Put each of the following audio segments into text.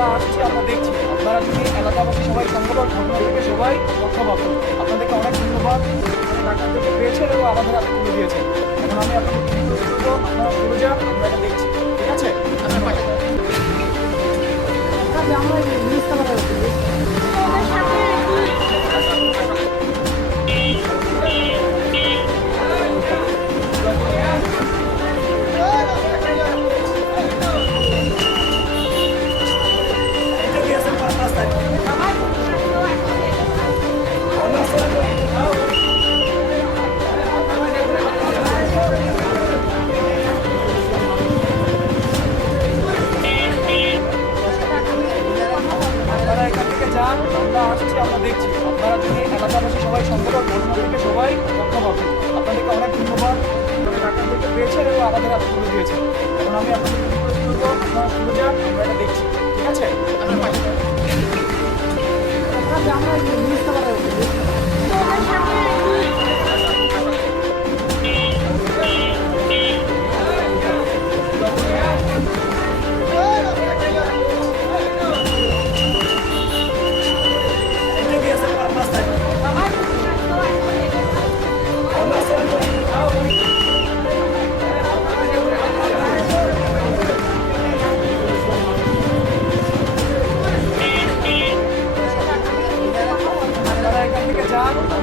আমরা আসছি আমরা দেখছি আপনারা যদি এলাকাবাসী সবাই সংগঠন ঘটনা থেকে সবাই রক্ষাপ্রাপ্ত আপনাদেরকে অনেক ধন্যবাদ। ডাক্তারদেরকে পেয়েছেন এবং আমাদের হাতে তুলে দিয়েছেন এখন আমি আপনাদের আপনারা চলে যান আমরা এটা দেখছি ঠিক আছে? আচ্ছা, আমরা নিউজ দেখছি। আপনারা যদি এলাকাবাসী সবাই ঘটনা থেকে সবাই রক্ষা পাবেন আপনাদেরকে অনেক ধন্যবাদ। মানে ডাক্তার পেয়েছেন এবং আমাদের হাতে তুলে দিয়েছেন। এখন আমি আপনাদের আমরা দেখছি। ঠিক আছে? আপনারা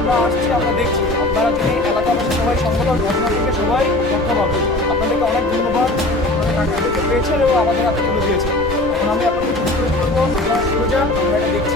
আমরা আসছি, আমরা দেখছি। আপনারা যদি এলাকাবাসী সবাই সংগঠন ঘটনা থেকে সবাই রক্ষা পাবেন আপনাদেরকে অনেক ধন্যবাদ। মানে পেয়েছেন এবং আমাদের হাতে তুলে দিয়েছেন। এখন আমি আপনাদের করব আপনারা যান আমরা এটা দেখছি।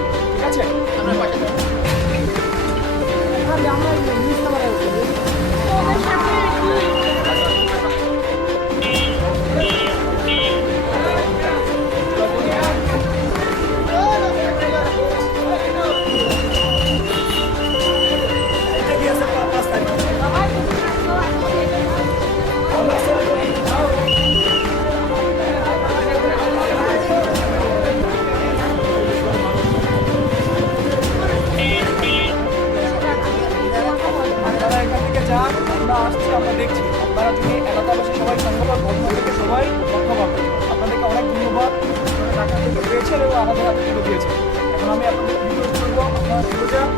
হাতে তুলে দিয়েছেন এখন আমি আপনাদের ভিডিও করব আপনারা যান